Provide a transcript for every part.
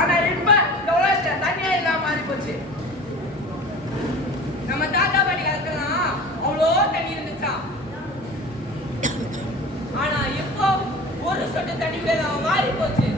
ஆனா இப்ப இந்த உலகத்துல தண்ணியே இல்லாம மாறி போச்சு. நம்ம தாத்தா பாட்டி காலத்துலாம் அவ்வளோ தண்ணி இருந்துச்சான். ஆனா இப்போ ஒரு சொட்டு தண்ணி கூட மாறி போச்சு.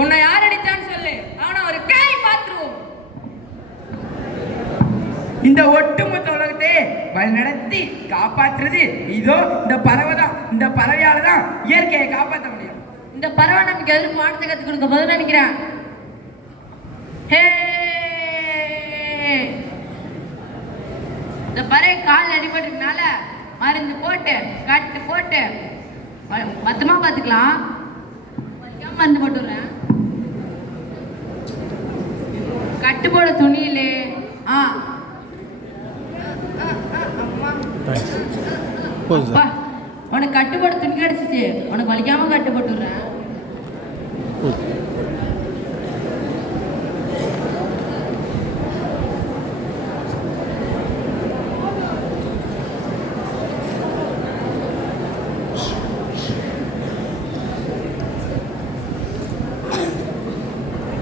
உன்னை யார் அடிச்சான்னு சொல்லு, அவனை ஒரு கை பாத்துருவோம். இந்த ஒட்டுமொத்த உலகத்தை வழிநடத்தி காப்பாற்றுறது இதோ இந்த பறவை தான். இந்த பறவையால தான் இயற்கையை காப்பாற்ற முடியும். இந்த பறவை நமக்கு எதிர்ப்பு பாடத்தை கற்றுக் கொடுக்க போதுன்னு நினைக்கிறேன். இந்த பறவை கால் அடிபட்டுனால மருந்து போட்டு கட்டு போட்டு பத்திரமா பார்த்துக்கலாம். மருந்து போட்டுறேன். கட்டு போட துணியிலே உனக்கு கட்டுப்போட துணி கிடைச்சிச்சு. உனக்கு வலிக்காம கட்டு போட்டுறேன்.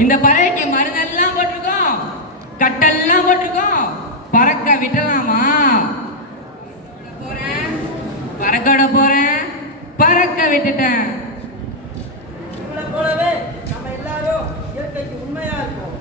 இந்த பறவைக்கு மருந்தெல்லாம் போட்டிருக்கோம், கட்டெல்லாம் போட்டிருக்கோம். பறக்க விட்டலாமா? போறேன், பறக்க போறேன், பறக்க விட்டுட்டேன். போலவே நம்ம எல்லாரும் இயற்கைக்கு உண்மையா இருக்கும்.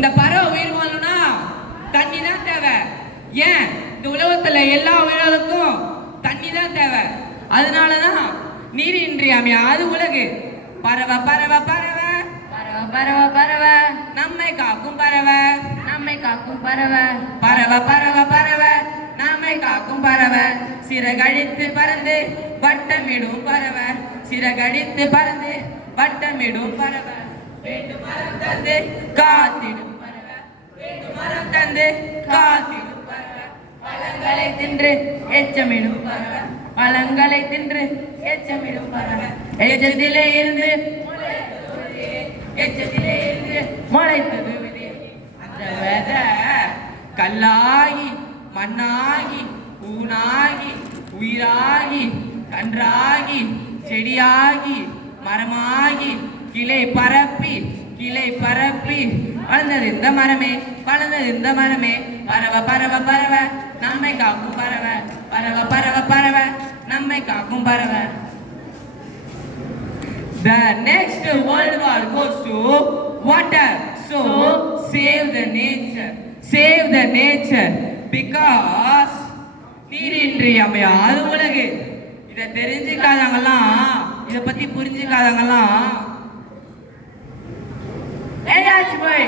இந்த பறவை உயிர் வாழணும்னா தண்ணி தான் தேவை. ஏன் இந்த உலகத்துல எல்லா உயிர்களுக்கும் தண்ணி தான் தேவை. அதனாலதான் நீர் இன்றியமையாது உலகு. பறவை பறவை பறவை பறவை பறவை பறவை நம்மை காக்கும் பறவை, நம்மை காக்கும் பறவை. பறவை பறவை பறவை நம்மை காக்கும் பறவை. சிறகடித்து பறந்து வட்டமிடும் பறவை, சிறகடித்து பறந்து வட்டமிடும் பறவை. வேண்டும் மரம் தந்து காத்திடும் பறவை, வேண்டும் மரம் தந்து காத்திடும் பறவை. பழங்களை தின்று எச்சமிடும் பறவை, பழங்களை தின்று எச்சமிடும் பறவை. எச்சத்திலே இருந்து எச்சத்திலே இருந்து முளைத்தது விதி. அந்த வித கல்லாகி மண்ணாகி ஊனாகி உயிராகி கன்றாகி செடியாகி மரமாகி கிளை பரப்பி வளர்ந்தது இந்த மரமே, வளர்ந்தது இந்த மரமே. பறவை பறவை பறவை நம்மை காக்கும் பறவை, பறவை பறவை பறவை நம்மை காக்கும் பறவை. The next world war goes to water. So save the nature, save the nature, because நீர் இன்றியமையாத உலகு. இதை தெரிஞ்சுக்காதவங்கலாம், இதை பத்தி புரிஞ்சுக்காதவங்கலாம் ஏதாச்சும் போய்